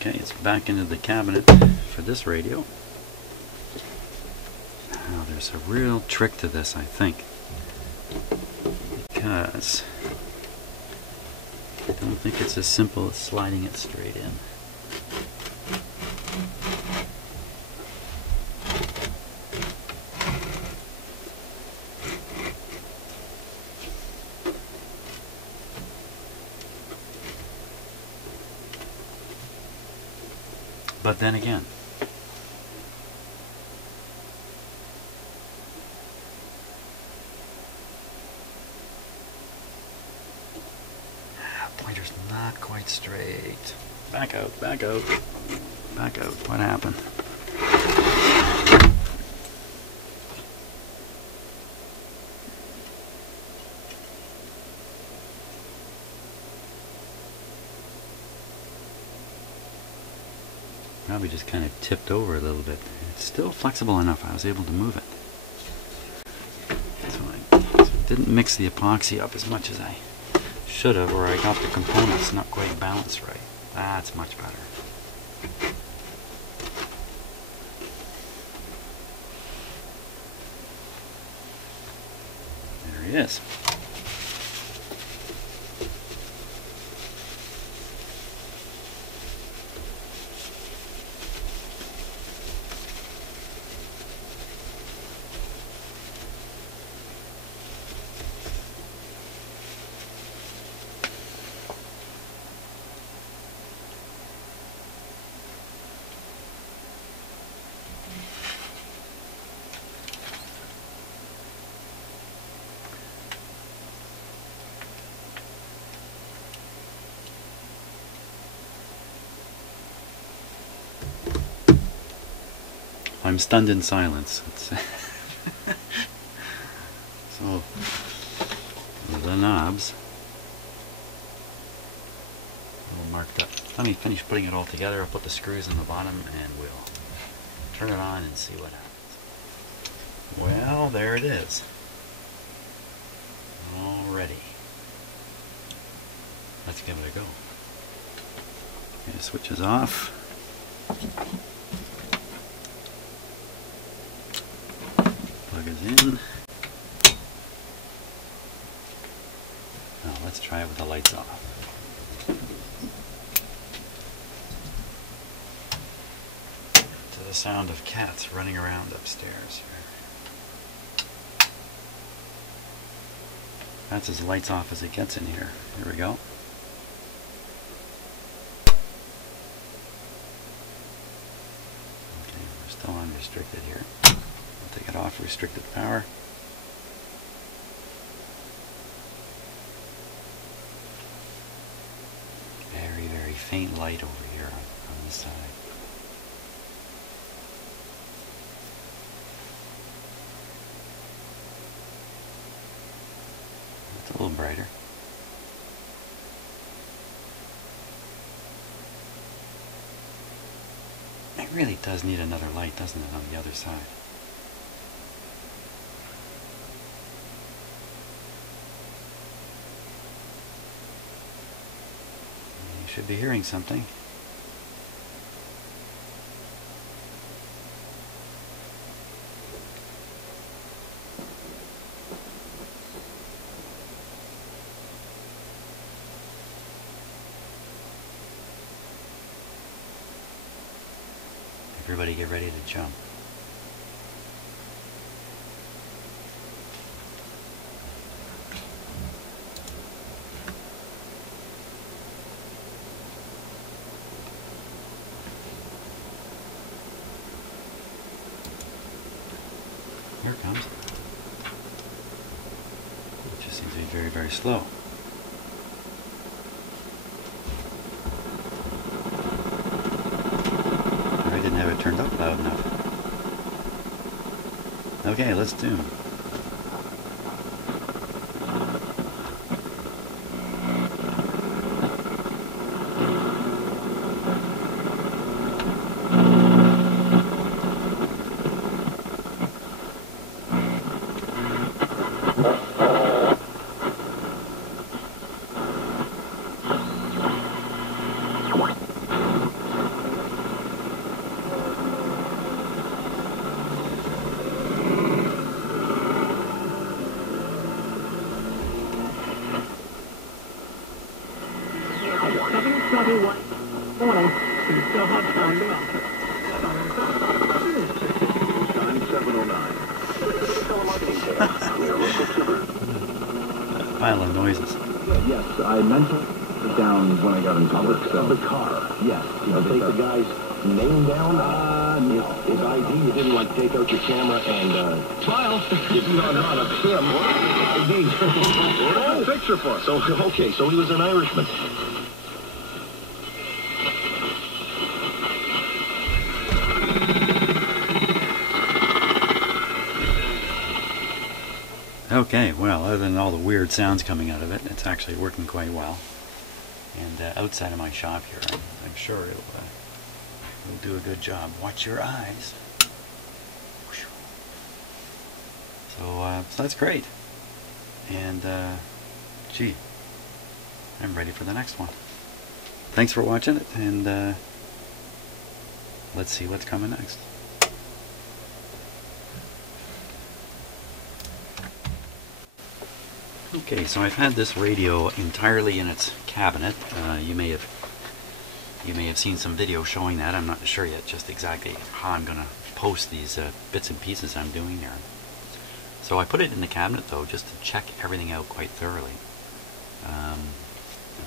Okay, it's back into the cabinet for this radio. Now there's a real trick to this, I think, because I don't think it's as simple as sliding it straight in. But then again, pointer's not quite straight. Back out, back out, back out. What happened? Probably just kind of tipped over a little bit. It's still flexible enough. I was able to move it. So I didn't mix the epoxy up as much as I should have, or I got the components not quite balanced right. That's much better. There he is. I'm stunned in silence. So, the knobs all marked up. Let me finish putting it all together. I'll put the screws in the bottom and we'll turn it on and see what happens. Well, there it is. Already. Let's give it a go. Okay, switch is off. Plug is in. Now let's try it with the lights off. To the sound of cats running around upstairs. That's as lights off as it gets in here. Here we go. Okay, we're still on restricted here. I'll take it off, restricted power. Very, very faint light over here on this side. It's a little brighter. It really does need another light, doesn't it, on the other side? You should be hearing something. Everybody get ready to jump. Here it comes. It just seems to be very, very slow. I didn't have it turned up loud enough. Okay, let's tune. 7:21. Morning. You still have time to make it. Time 7:09. Telemarketing sales. We are local super. Pile of noises. Yes, I mentioned it down when I got in public. The car. Yes. I'll take the guy's name down. No. His ID. You didn't like take out your camera and smile. No, not him. Indeed. Oh, picture for us. So okay, so he was an Irishman. Okay, well, other than all the weird sounds coming out of it, it's actually working quite well. And outside of my shop here, I'm sure it'll do a good job. Watch your eyes. So that's great. And, gee, I'm ready for the next one. Thanks for watching it, and let's see what's coming next. Okay, so I've had this radio entirely in its cabinet. You may have seen some video showing that. I'm not sure yet just exactly how I'm going to post these bits and pieces I'm doing here. So I put it in the cabinet though, just to check everything out quite thoroughly. I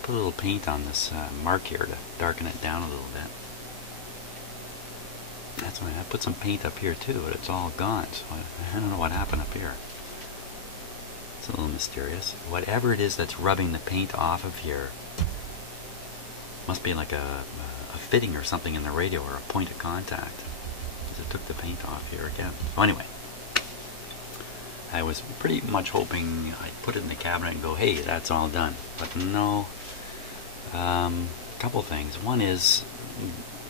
put a little paint on this mark here to darken it down a little bit. That's why I put some paint up here too, but it's all gone. So I don't know what happened up here. It's a little mysterious. Whatever it is that's rubbing the paint off of here must be like a fitting or something in the radio, or a point of contact, because it took the paint off here again. So anyway, I was pretty much hoping I'd put it in the cabinet and go, hey, that's all done. But no. A couple things. One is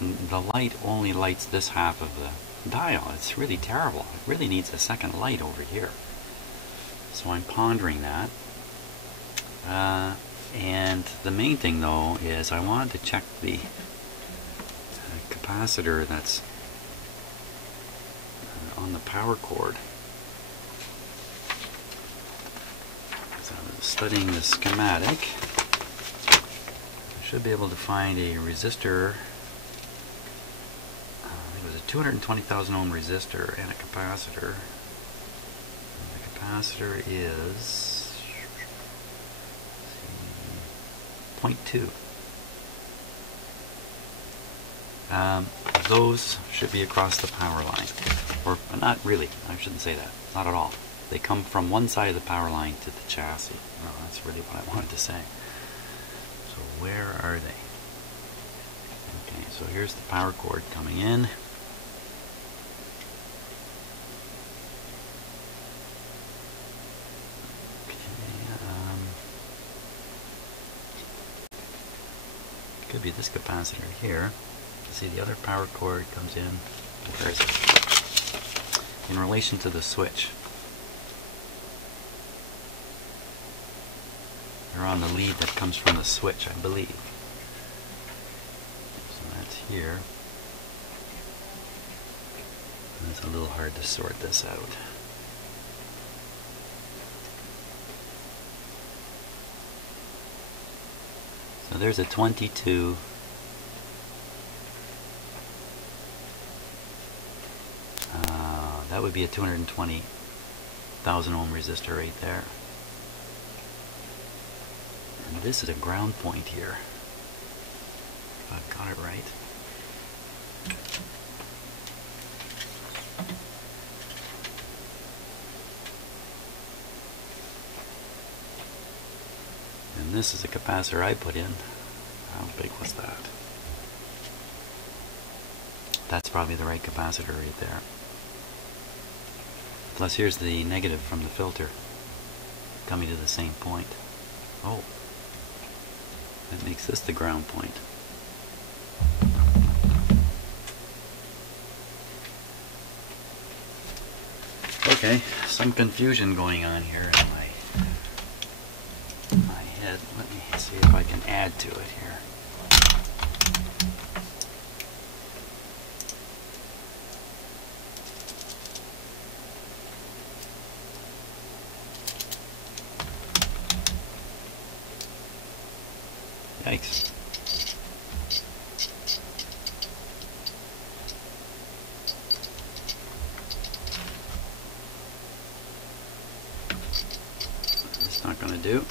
the light only lights this half of the dial. It's really terrible. It really needs a second light over here. So I'm pondering that. And the main thing though is I wanted to check the capacitor that's on the power cord. So I was studying the schematic. I should be able to find a resistor. I think it was a 220,000 ohm resistor and a capacitor. Capacitor is 0.2. Those should be across the power line. Or not really, I shouldn't say that. Not at all. They come from one side of the power line to the chassis. No, that's really what I wanted to say. So where are they? Okay, so here's the power cord coming in. Could be this capacitor here. You see the other power cord comes in. Where is it? In relation to the switch. They're on the lead that comes from the switch, I believe. So that's here. And it's a little hard to sort this out. So there's a 22. That would be a 220,000 ohm resistor right there. And this is a ground point here. If I've got it right. And this is a capacitor I put in. How big was that? That's probably the right capacitor right there. Plus here's the negative from the filter coming to the same point. Oh, that makes this the ground point. Okay, some confusion going on here in my head. Let me see if I can add to it here. Yikes. to do.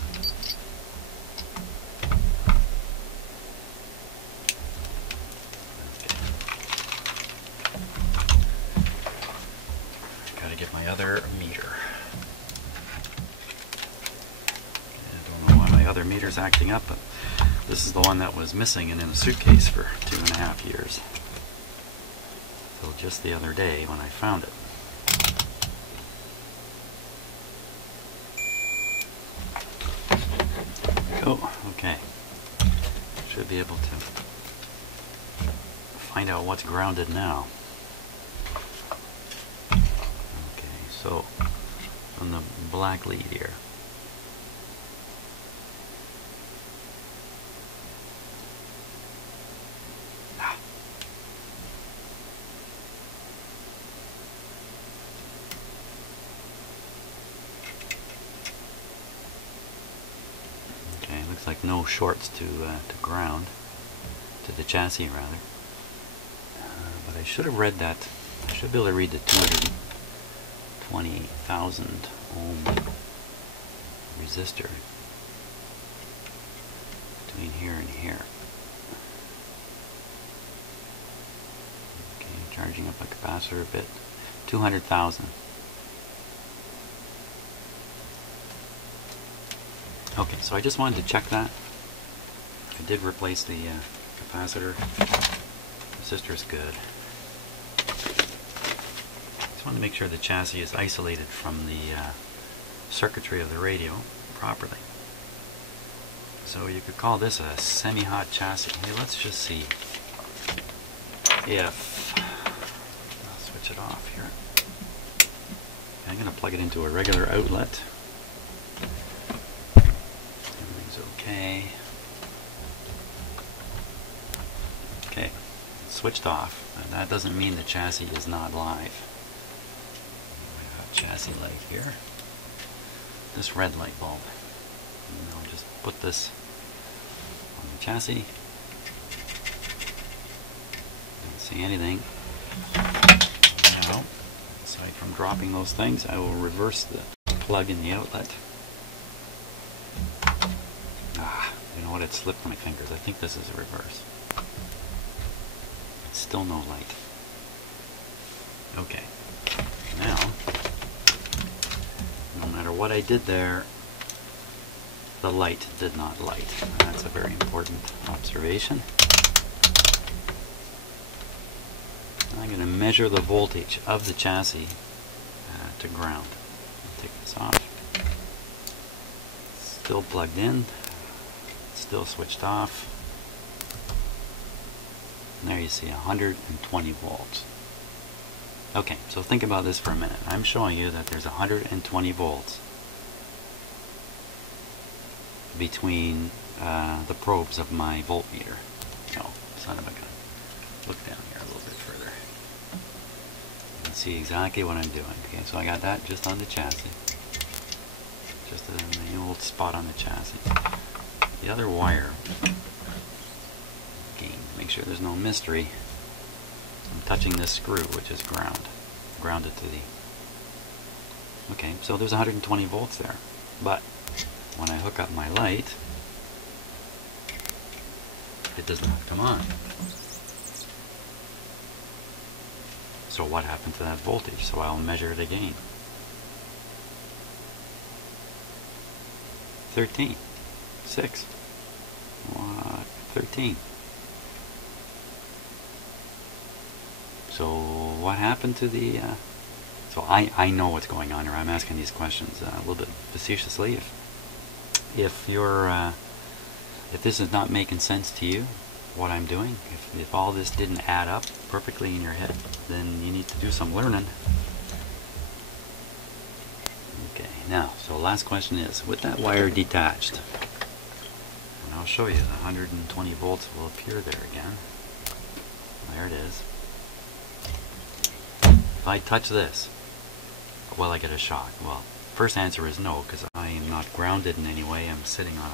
Okay. Gotta get my other meter. I don't know why my other meter's acting up, but this is the one that was missing and in a suitcase for 2.5 years. Until just the other day when I found it. Oh, okay. Should be able to find out what's grounded now. Okay, so on the black lead here. Looks like no shorts to ground, to the chassis rather. But I should have read that. I should be able to read the 220,000 ohm resistor between here and here. Okay, charging up my capacitor a bit. 200,000. Okay, so I just wanted to check that. I did replace the capacitor. Resistor is good. Just wanted to make sure the chassis is isolated from the circuitry of the radio properly. So you could call this a semi-hot chassis. Hey, let's just see if I'll switch it off here. I'm going to plug it into a regular outlet. Okay. Okay, it's switched off. And that doesn't mean the chassis is not live. We have a chassis light here. This red light bulb. And I'll just put this on the chassis. Don't see anything. Now, aside from dropping those things, I will reverse the plug in the outlet. You know what, it slipped my fingers. I think this is a reverse. Still no light. Okay. Now, no matter what I did there, the light did not light. That's a very important observation. I'm going to measure the voltage of the chassis to ground. I'll take this off. Still plugged in. Still switched off. And there you see 120 volts. Okay, so think about this for a minute. I'm showing you that there's 120 volts between the probes of my voltmeter. No, son of a gun. Look down here a little bit further. You can see exactly what I'm doing. Okay, so I got that just on the chassis. Just in the old spot on the chassis. The other wire, again, make sure there's no mystery. I'm touching this screw, which is grounded to the. Okay, so there's 120 volts there, but when I hook up my light, it does not come on. So what happened to that voltage? So I'll measure it again. 13. 6. What? 13. So what happened to the so I know what's going on here. I'm asking these questions a little bit facetiously. If you're if this is not making sense to you, what I'm doing, if all this didn't add up perfectly in your head, then you need to do some learning. Okay, now, so last question is, with that wire detached, and I'll show you, the 120 volts will appear there again. There it is. If I touch this, will I get a shock? Well, first answer is no, because I am not grounded in any way. I'm sitting on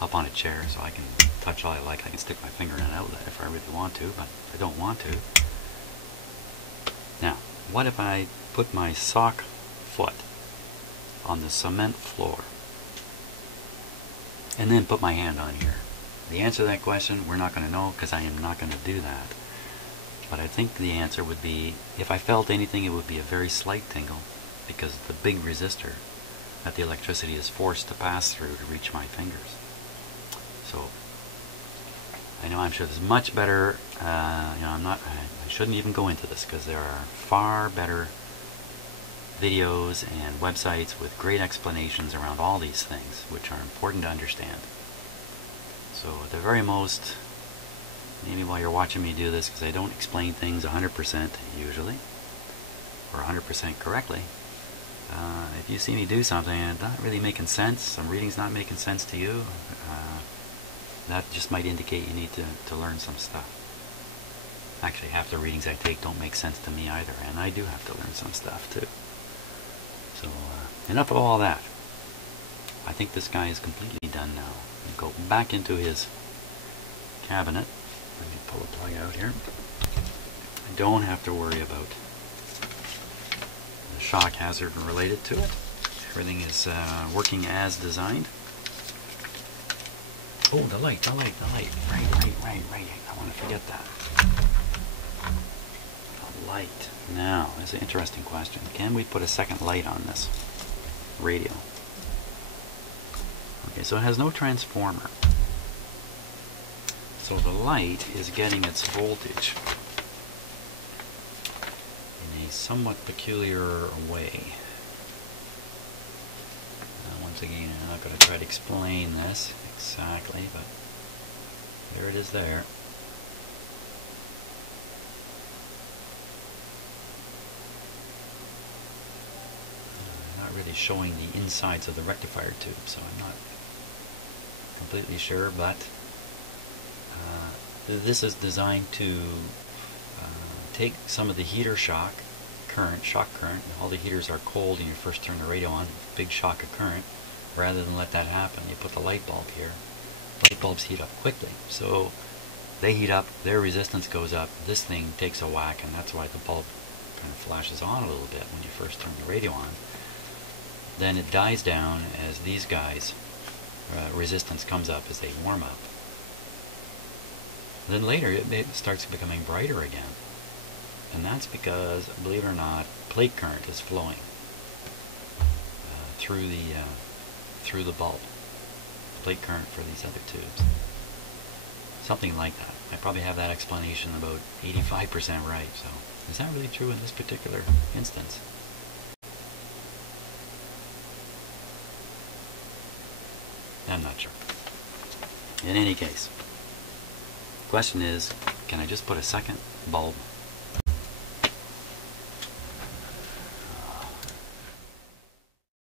up on a chair, so I can touch all I like. I can stick my finger in an outlet if I really want to, but I don't want to. Now, what if I put my sock foot on the cement floor and then put my hand on here. The answer to that question, we're not going to know because I am not going to do that. But I think the answer would be, if I felt anything, it would be a very slight tingle, because the big resistor that the electricity is forced to pass through to reach my fingers. So I know, I'm sure there's much better, I shouldn't even go into this because there are far better videos and websites with great explanations around all these things, which are important to understand. So at the very most, maybe while you're watching me do this, because I don't explain things 100% usually, or 100% correctly, if you see me do something and it's not really making sense, some reading's not making sense to you, that just might indicate you need to learn some stuff. Actually, half the readings I take don't make sense to me either, and I do have to learn some stuff too. So enough of all that. I think this guy is completely done now. I'll go back into his cabinet. Let me pull the plug out here. I don't have to worry about the shock hazard related to it. Everything is working as designed. Oh, the light. Right. I want to forget that. The light. Now, that's an interesting question. Can we put a second light on this radio? Okay, so it has no transformer. So the light is getting its voltage in a somewhat peculiar way. Once again, I'm not going to try to explain this exactly, but there it is there. I'm not really showing the insides of the rectifier tube, so I'm not completely sure, but this is designed to take some of the heater shock current. All the heaters are cold and you first turn the radio on, big shock of current. Rather than let that happen, you put the light bulb here. Light bulbs heat up quickly, so they heat up, their resistance goes up, this thing takes a whack, and that's why the bulb kind of flashes on a little bit when you first turn the radio on. Then it dies down as these guys, resistance comes up as they warm up. Then later it starts becoming brighter again. And that's because, believe it or not, plate current is flowing through the bulb. Plate current for these other tubes. Something like that. I probably have that explanation about 85% right. So, is that really true in this particular instance? I'm not sure. In any case, the question is, can I just put a second bulb